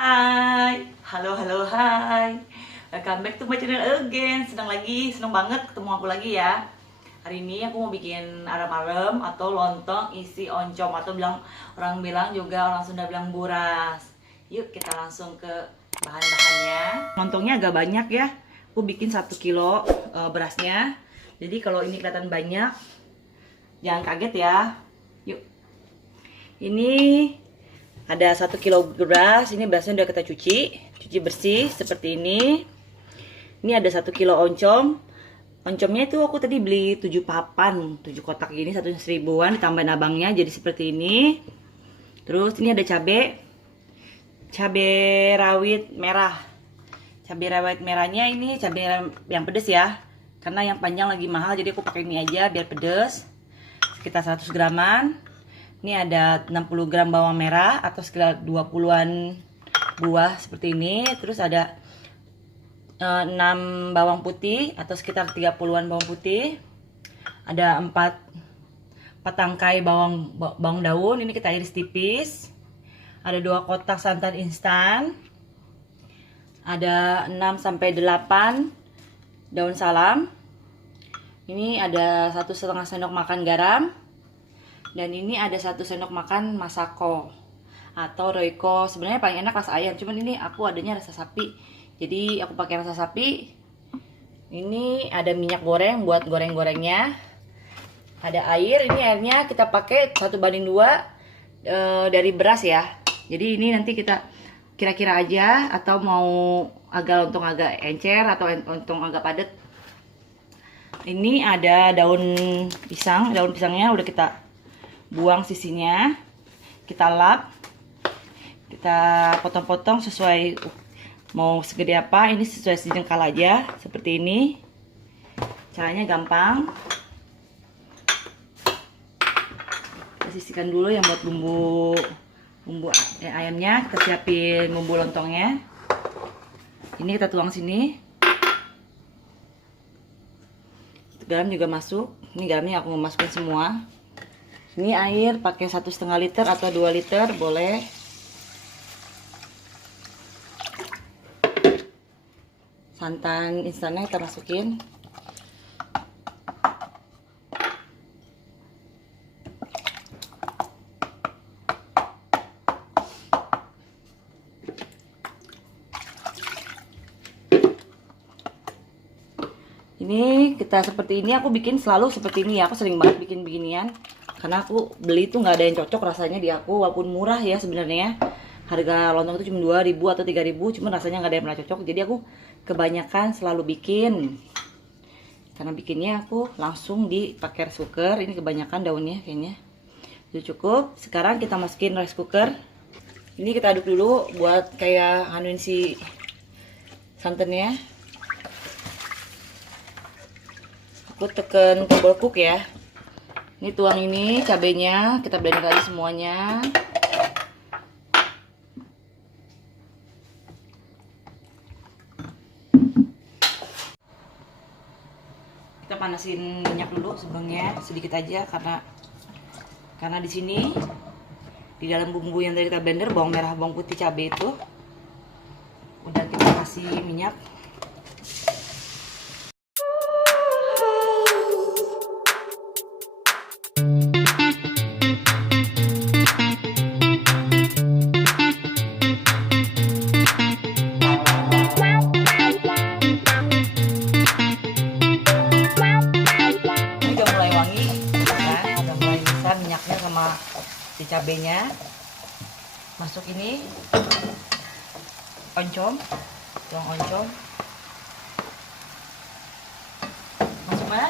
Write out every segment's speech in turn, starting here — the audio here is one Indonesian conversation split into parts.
Hai, hai. Welcome back to my channel again. Senang banget ketemu aku lagi ya. Hari ini aku mau bikin arem-arem atau lontong isi oncom atau orang bilang juga orang Sunda bilang buras. Yuk kita langsung ke bahan-bahannya. Lontongnya agak banyak ya. Aku bikin 1 kilo berasnya. Jadi kalau ini kelihatan banyak, jangan kaget ya. Yuk. Ini ada 1 kilo beras. Ini berasnya udah kita cuci bersih seperti ini. Ini ada 1 kilo oncom. Oncomnya itu aku tadi beli 7 papan, 7 kotak gini, 1.000-an, ditambahin abangnya jadi seperti ini. Terus ini ada cabai rawit merah. Cabai rawit merahnya ini cabai yang pedes ya, karena yang panjang lagi mahal, jadi aku pakai ini aja biar pedes. Sekitar 100 graman. Ini ada 60 gram bawang merah atau sekitar 20-an buah seperti ini. Terus ada 6 bawang putih atau sekitar 30-an bawang putih. Ada 4 tangkai bawang daun, ini kita iris tipis. Ada 2 kotak santan instan. Ada 6 sampai 8 daun salam. Ini ada 1,5 sendok makan garam. Dan ini ada 1 sendok makan masako atau roiko. Sebenarnya paling enak rasa ayam, cuman ini aku adanya rasa sapi, jadi aku pakai rasa sapi. Ini ada minyak goreng buat goreng-gorengnya. Ada air, ini airnya kita pakai 1:2 dari beras ya. Jadi ini nanti kita kira-kira aja, atau mau lontong agak encer atau lontong agak padat. Ini ada daun pisangnya udah kita buang sisinya, kita lap, kita potong-potong sesuai mau segede apa. Ini sesuai sejengkal aja seperti ini. Caranya gampang. Kita sisihkan dulu yang buat bumbu ayamnya. Kita siapin bumbu lontongnya. Ini kita tuang sini. Garam juga masuk. Ini garamnya aku mau masukin semua. Ini air pakai 1,5 liter atau 2 liter boleh. Santan instannya kita masukin. Ini kita seperti ini, aku bikin selalu seperti ini ya. Aku sering banget bikin beginian, karena aku beli tuh nggak ada yang cocok rasanya di aku, walaupun murah ya sebenarnya. Harga lontong itu cuma 2.000 atau 3.000, cuma rasanya nggak ada yang pernah cocok. Jadi aku kebanyakan selalu bikin, karena bikinnya aku langsung dipakai rice cooker. Ini kebanyakan daunnya kayaknya. Itu cukup. Sekarang kita masukin rice cooker. Ini kita aduk dulu buat kayak hanuin si santannya. Aku tekan tombol cook ya. Ini tuang ini cabenya, kita blender lagi semuanya. Kita panasin minyak dulu sebelumnya, sedikit aja, karena di sini di dalam bumbu yang tadi kita blender, bawang merah, bawang putih, cabai itu udah kita kasih minyak. Si cabenya masuk, ini oncom, tuang oncom masuk mana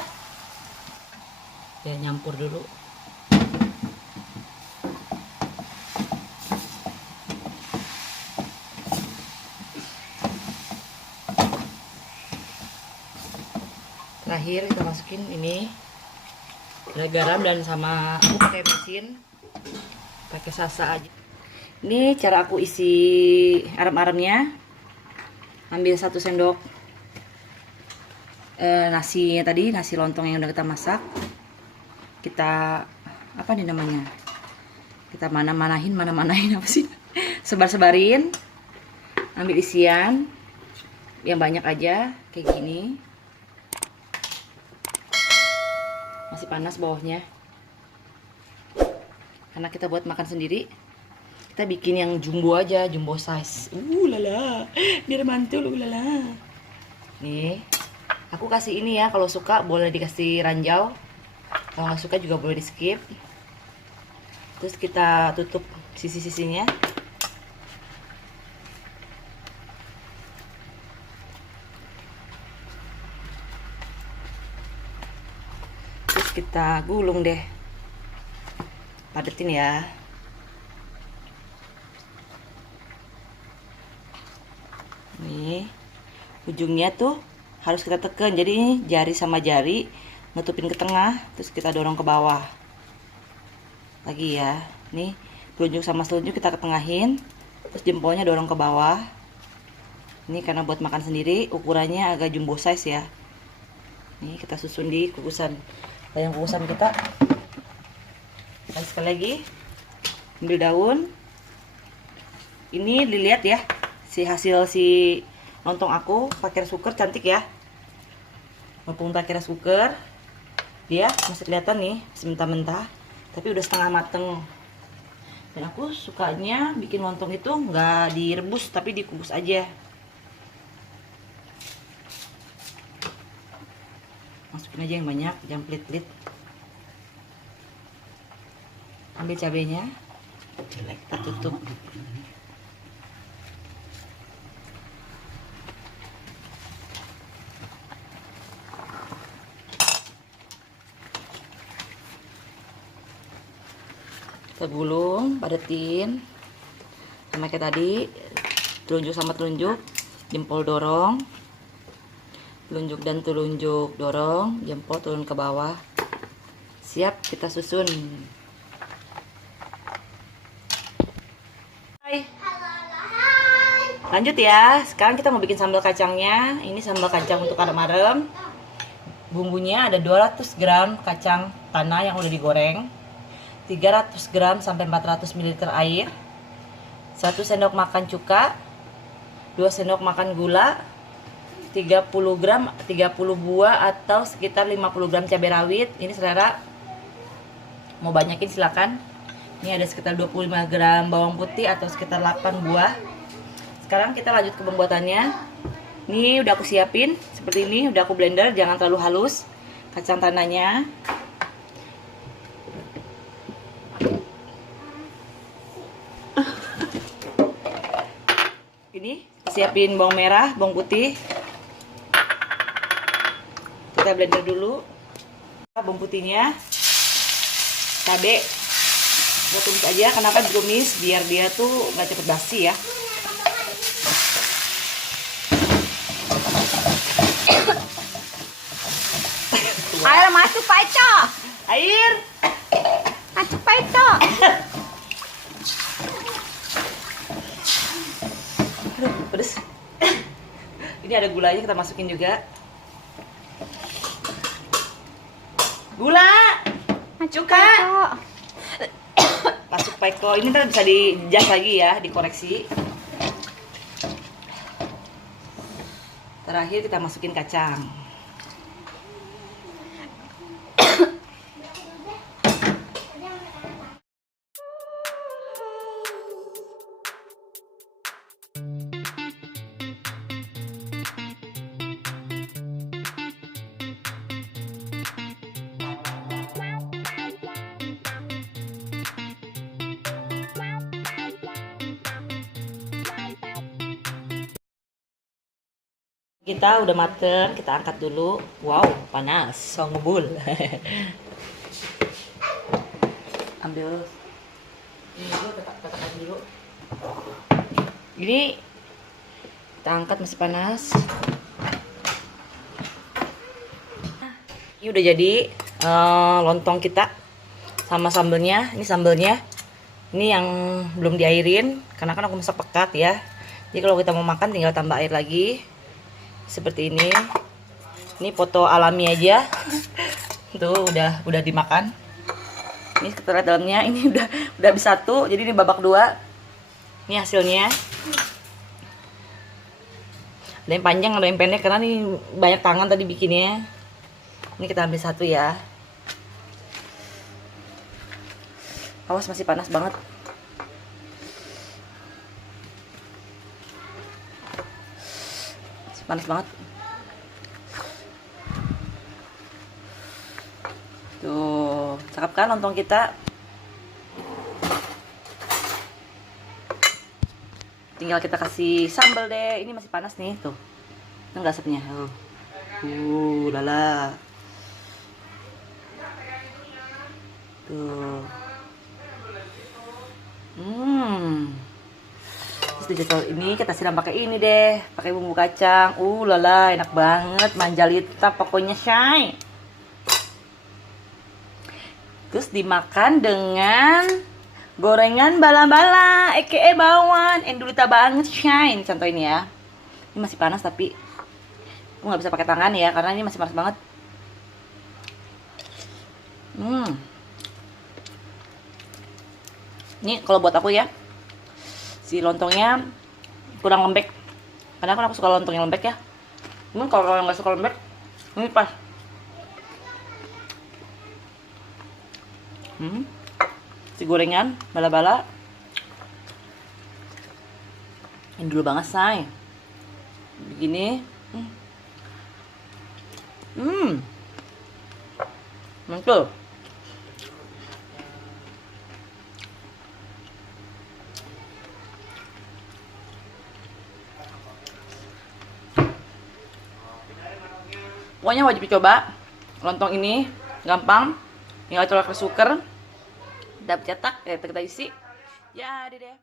ya, nyampur dulu. Terakhir kita masukin ini garam, dan sama aku pakai mesin, pakai sasa aja. Ini cara aku isi arem-aremnya. Ambil 1 sendok nasi tadi, nasi lontong yang udah kita masak. Kita apa nih namanya? Kita mana-manahin apa sih? Sebar-sebarin. Ambil isian yang banyak aja kayak gini. Masih panas bawahnya karena kita buat makan sendiri. Kita bikin yang jumbo aja, jumbo size. Lala, biar mantul lala. Nih, aku kasih ini ya, kalau suka boleh dikasih ranjau, kalau nggak suka juga boleh di skip. Terus kita tutup sisi-sisinya. Terus kita gulung deh, padetin ya. Nih, ujungnya tuh harus kita tekan, jadi ini jari sama jari nutupin ke tengah, terus kita dorong ke bawah lagi ya. Nih, telunjuk sama telunjuk kita ketengahin, terus jempolnya dorong ke bawah. Ini karena buat makan sendiri, ukurannya agak jumbo size ya. Nih, kita susun di kukusan, yang kukusan kita. Sekali lagi, ambil daun. Ini dilihat ya, hasil si lontong aku pakai rice cooker, cantik ya. Walaupun pakai rice cooker, dia masih kelihatan nih masih mentah-mentah, tapi udah setengah mateng. Dan aku sukanya bikin lontong itu nggak direbus tapi dikukus aja. Masukin aja yang banyak, jangan pelit-pelit. Ambil cabenya, kita tutup. Kita gulung, padetin sama kayak tadi, telunjuk sama telunjuk, jempol dorong, telunjuk dan telunjuk dorong, jempol turun ke bawah. Siap, kita susun. Hai. Lanjut ya, sekarang kita mau bikin sambal kacangnya. Ini sambal kacang untuk adem-adem. Bumbunya ada 200 gram kacang tanah yang udah digoreng, 300 gram sampai 400 ml air, 1 sendok makan cuka, 2 sendok makan gula, 30 gram 30 buah atau sekitar 50 gram cabai rawit. Ini selera, mau banyakin silakan. Ini ada sekitar 25 gram bawang putih atau sekitar 8 buah. Sekarang kita lanjut ke pembuatannya. Ini udah aku siapin seperti ini, udah aku blender, jangan terlalu halus kacang tanahnya. Ini siapin bawang merah, bawang putih. Kita blender dulu. Bawang putihnya, cabai, kita tumis aja. Kenapa ditumis? Biar dia tuh nggak cepet basi ya. Air masuk Pak Ito. Air Masuk Pak Ito. Aduh, pedes. Ini ada gulanya, kita masukin juga. Gula, cuka, masuk peko. Ini ntar bisa dijas lagi ya, dikoreksi. Terakhir kita masukin kacang. Kita udah mateng, kita angkat dulu. Wow, panas, so ngebul. Ambil ini dulu, tekan dulu. Ini kita angkat, masih panas. Ini udah jadi lontong kita sama sambelnya. Ini sambelnya, ini yang belum diairin karena kan aku masak pekat ya. Jadi kalau kita mau makan tinggal tambah air lagi. Seperti ini. Ini foto alami aja. Tuh udah dimakan. Ini kita lihat dalamnya, ini udah habis satu, jadi ini babak dua. Ini hasilnya. Ada yang panjang, ada yang pendek karena nih banyak tangan tadi bikinnya. Ini kita ambil satu ya. Awas, masih panas banget. Masih panas banget. Tuh, cakep kan lontong kita? Tinggal kita kasih sambal deh. Ini masih panas nih, tuh. Enggak asapnya. Lala. Tuh. Terus dijadwal ini kita siram pakai ini deh, pakai bumbu kacang. Lala, enak banget, manjalita pokoknya, Shay. Terus dimakan dengan gorengan bala-bala, aka bawang, endulita banget, Shine. Contoh ini ya. Ini masih panas tapi aku nggak bisa pakai tangan ya, karena ini masih panas banget. Ini kalau buat aku ya, si lontongnya kurang lembek. Karena kan aku suka lontong yang lembek ya. Kalau yang nggak suka lembek, ini pas. Si gorengan bala-bala ini dulu banget, say. Begini. Mantul. Pokoknya wajib dicoba. Lontong ini gampang. Tinggal colok ke suker. Udah cetak, kita isi. Ya, deh.